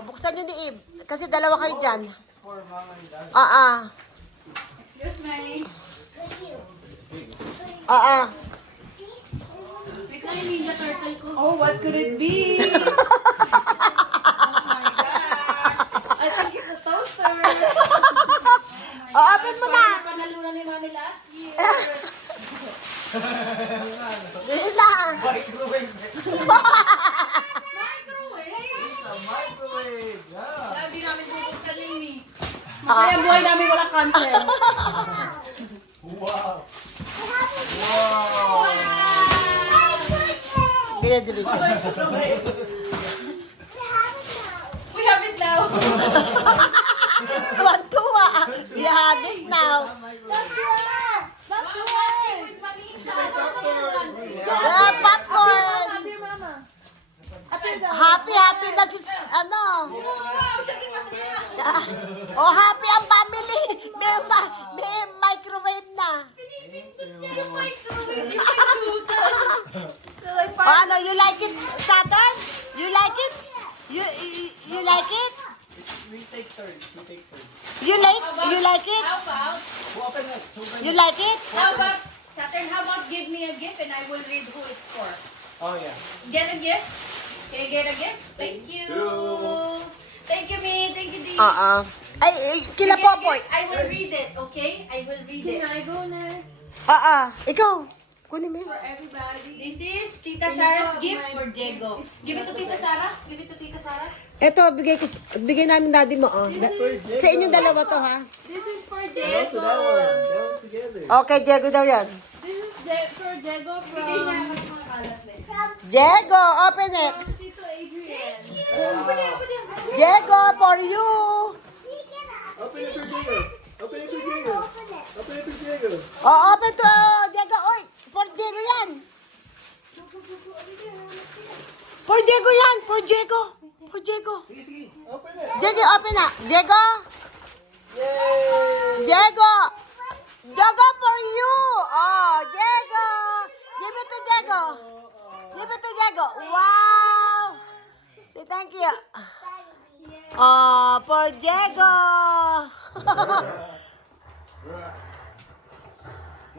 Buksan nyo ni Eve. Kasi dalawa kayo dyan. This is for mama and dad. Excuse me. Wait lang yung Ninja Turtle ko. Oh, what could it be? Oh my gosh. I think it's a toaster. Open mo na. Panalunan ni Mami last year. Dili lang. Microwave. Microwave. It's a microwave. Yeah. Hindi namin bubuksan yun eh. Masaya buhay namin walang cancel. Wow. Ganyan din. We have it now. Tuwa-tuwa. You have it now. That's right. That's right. With Mamita. Popcorn. Happy na si, Wow, siya din masaya. happy ang family. May microwave na. Pinipindot niya yung microwave. Yung pindutan. You like it, Saturn? You like it? You like it? We take turns. We take turns. You like it? How about, Who open it? So many. You like it? Saturn, how about give me a gift and I will read who it's for. Oh yeah. Get a gift? Can you get a gift? Thank you. Thank you, me. Thank you, Dee. Ay, kila You get a Popoy. gift, I will read it, okay? I will read it. Can I go next? Ikaw. Kunin mo yun. For everybody. This is Tita Sarah's gift for Diego. Give it to Tita Sarah. Give it to Tita Sarah. Ito, bigay namin daddy mo. Sa inyong dalawa to, ha? This is for Also Diego. that one. That one's together. Okay, Diego daw yan. This is for Diego from... Diego, open it. Tito Adrian. Open it. Diego, for you. Open it for Diego. Open it for Diego. Open it for Diego. Open to Diego. Oy, for Diego yan. For Diego yan. For Diego. For Diego. Sige, sige. Open it. Diego, open na. Diego. Yay! Diego. Diego, for you. Diego. Give it to Diego. Give it to Diego. Wow. Say thank you. For Diego.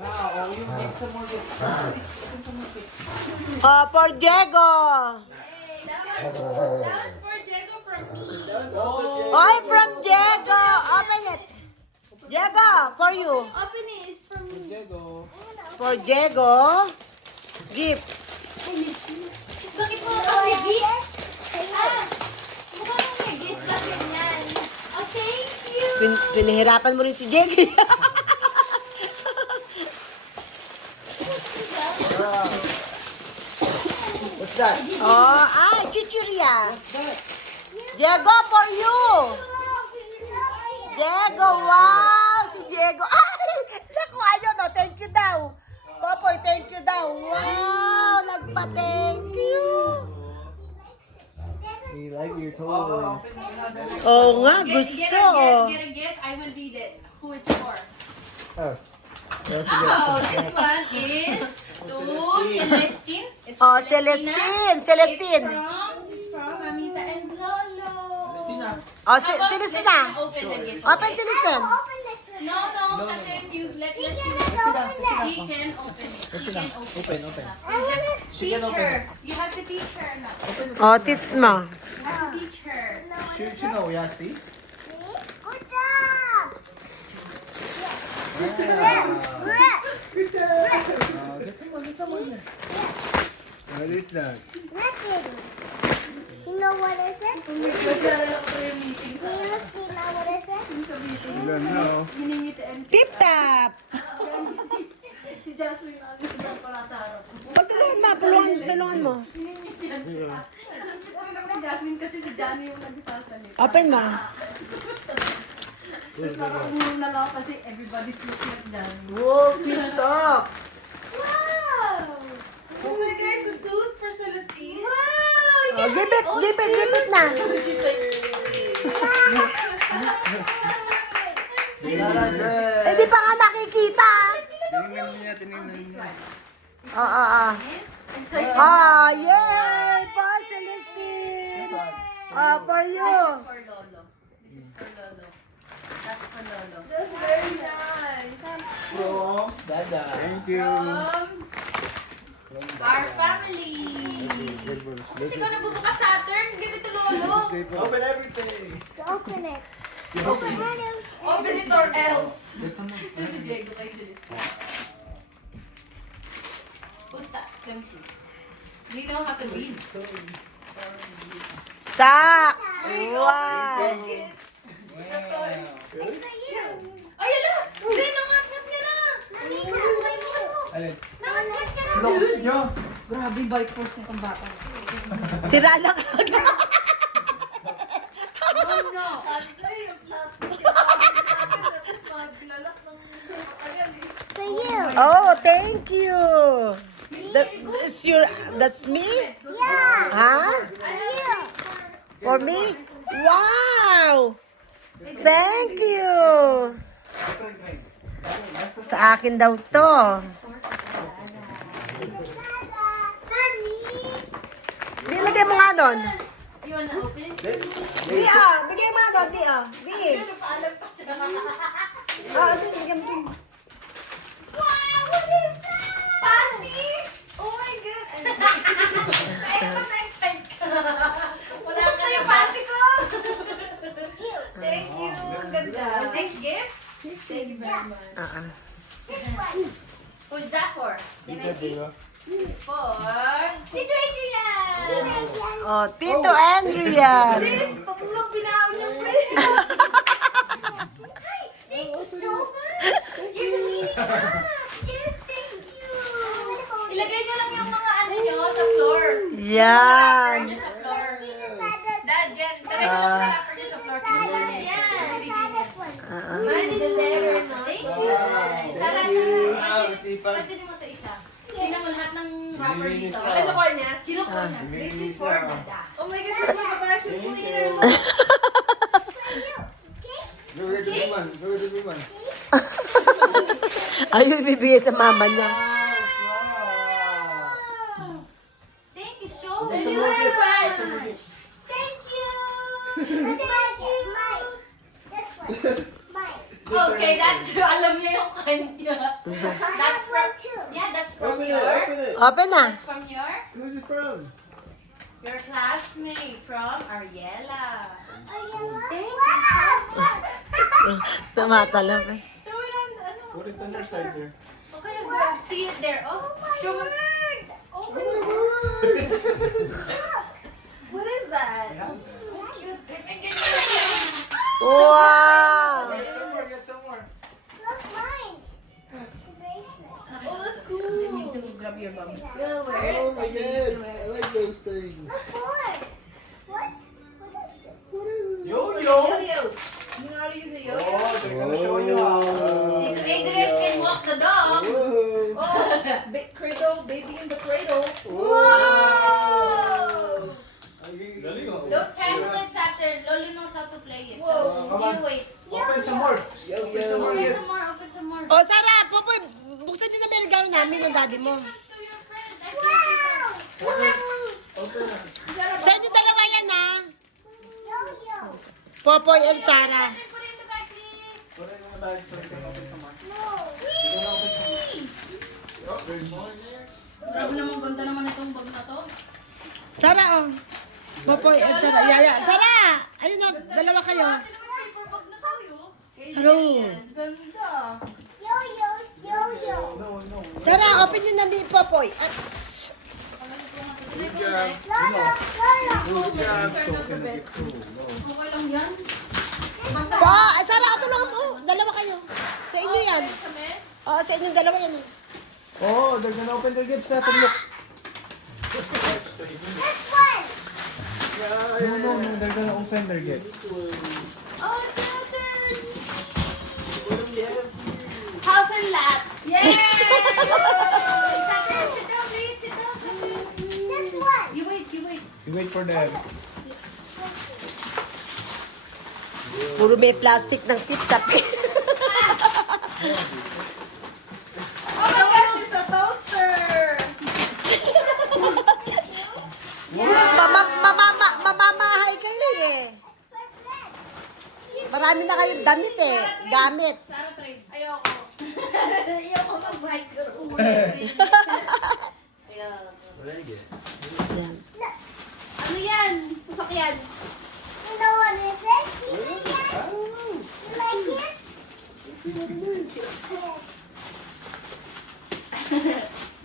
Wow. Oh, you need some more gifts. Open some more gifts. For Diego. Hey, that was for Diego from me. That's also Diego. Oy, from Diego. Open it. Diego, for you. Open it. It's from me. Diego. For Diego. Gift. Bakit mo kami gift? Mukha mo may gift ka ganyan. Oh, thank you. Pinahirapan mo rin si Diego. What's that? Chichuria. What's that? Diego, for you. Diego, wow. Si Diego. Ay, naku, ayun, no. Thank you daw. Popoy, thank you daw. Wow, nagpa-thank you. You like your toy. Oo nga, gusto. Get a gift. I will read it. Who it's for. Oh. Oh, this one is to Celestine. It's Oh, for Celestine. It's from Mamita and Lolo. Christina. Oh, How about Celestina. let's open the gift. Open, okay? Celestine. No, Saturn, you let Celestina. She can open it. She can open it. Open. You just She can teach open her. it. You have to teach her now. Oh, tits mo. You have to teach her. She know, yeah, see? Good job. Get some more, get some more. What is that? You know what I said? Do you know what I said? I don't know. Tip-tap. Si Jasmine na nila para sa harap. Tulungan mo. Si Jasmine kasi si Johnny yung nagsasalita. Open mo. Tapos nakakumulo na lang kasi everybody's looking at Johnny. Whoa, TikTok! Wow! Oh my God, it's a suit for Celestine. Wow! Give it na. She's like, Lara dress! Di pa nga nakikita. Tinignan niya, tinignan niya. Oo. yes. Excited. Ah, yay! For Celestine! For you. For Lolo. This is for Lolo. That's for Lolo. That's very nice. From Dada. Thank you. Our family. Hindi ko nabubukas Saturn. Give it to Lolo. Open everything. Open it. Open it or else. Get some more. Ito si Diego kay Celestine. Who's that? Let me see. Do you know how to read? Sak! Wow! It's for you. Ay, ala! Hindi, nangat-ngat ka na! Mommy, not for you. Alin? Nangat-ngat ka na! Loks nyo. Grabe, bite force nitong bata. Sira lang. Oh no! Sabi sa'yo, yung plastic. Tapos mga bilalas ng matagal eh. For you. Oh, thank you. That's me? Yeah. Huh? For you. For me? Wow! Thank you. Sa akin daw to. For me! Nilagay mo nga doon. You wanna open it? Di ah, bigay mo nga doon. Di ah. Di. Paalam pa siya. Ah, di. Bigay mo. Wow! What is that? Panty! Oh my God! Kaya ka na-excite ka. Wala ka yung panty ko! Thank you! Ang ganda. Next gift? Thank you very much. This one. Who's that for? Can I see? It's for Tito Adrian! Oh, Tito Andrea. Tutulog binaon yung plate. Hi! Thank you so much! You're reading us! Yes, thank you! Ilagay nyo lang yung mga ano nyo sa floor. Yan. Nyo sa floor. Dad, yan. Ilagay nyo lang yung wrapper nyo sa floor. Kinuha niya. Yan. Mine is better, no? Thank you. Sarah, pansinin mo ito isa. Tingnan mo lahat ng wrapper dito. Ano ko niya? Kinukuha niya. This is for Dada. Oh my gosh, she's like a vacuum cleaner. Go with the woman. Go with the woman. Ayun, bibigay sa mama niya. Thank you so Thank you much. very much. Thank you. This one. Mine. Okay, that's, alam niya yung kanya. That's one too. Yeah, that's from Open it. your, Open it. Open na. that's from Who's it from? your classmate from Ariela. Thank Tumatalab eh. Throw it on, ano? Put it on your side there. Okay, good. See it there. Oh, show me. Oh, What is that? cute. Wow! Get some more. Get some more. Look, mine. It's a bracelet. Oh, that's cool. You need to grab your bum. Gonna wear it. Oh my God! I like those things. Look, more. What? What is this? Yo-yo. Yo-yo. You know how to use a yo-yo? Oh, they're gonna show you how. Tito Adrian can walk the dog. Whoa. Oh, cradle, baby in the cradle. Whoa! Galing oh. Don't tangle it, Saturn. Lolo knows how to play it. So, Whoa. Come on. you wait. Open some more. Open some more. Open Yes. some more, open some more. Oh, Sarah, Popoy, buksan niyo na may regalo namin ng daddy mo. Give some to your friend. I Wow! Look at me. Open it. Sa inyo dalawa yan, ha? Yo-yo. Popoy and Sarah. Saturn, put it in the bag, please. Put it in the bag so you can open some more. No. Oh, there's more in there. Grabe naman, ganda naman itong bag na to. Sarah, oh. Popoy and Sarah. Yaya. Sarah! Ayun na, dalawa kayo. Ate naman, paper bag na to, yo. Sarah. Ganda. Yo-yo. Yo-yo. No, no. Sarah, open nyo na ni Popoy. At, Ito next. Lolo. Lolo. These are not the best. Okay lang yan. Sarah, tulungan mo. Dalawa kayo. Sa inyo yan. Kami? Oh, sa inyo dalawa yan. Oh, they're gonna open their gifts. Saturn, look. This one. No, no, no. They're gonna open their gifts. Oh, Saturn! House and lap. Yay! Saturn, sit down, please. Sit down. This one. You wait, you wait. You wait for them. Puro may plastic ng tip-tap. Oh my gosh, it's a toaster! marami na kayong damit eh. Gamit. Sarah trade. Ayoko. Ayoko mag-micro. Ayoko. Yan. Ano yan? Sasakyan. You know what this is? You like it?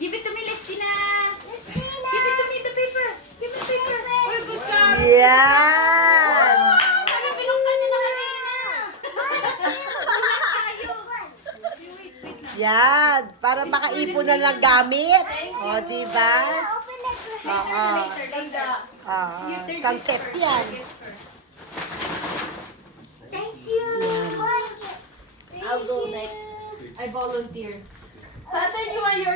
Give it to me, Listina. Christina. Give it to me, the paper. Give me the paper. Uy, good job. Yan. Sana binuksan niyo na kanina. Tayo. Yan. Para makaipon na ng gamit. O, diba? Open it. Oo. Ganda. Sunset yan. Thank you. I'll go next. I volunteer. Saturn, you are your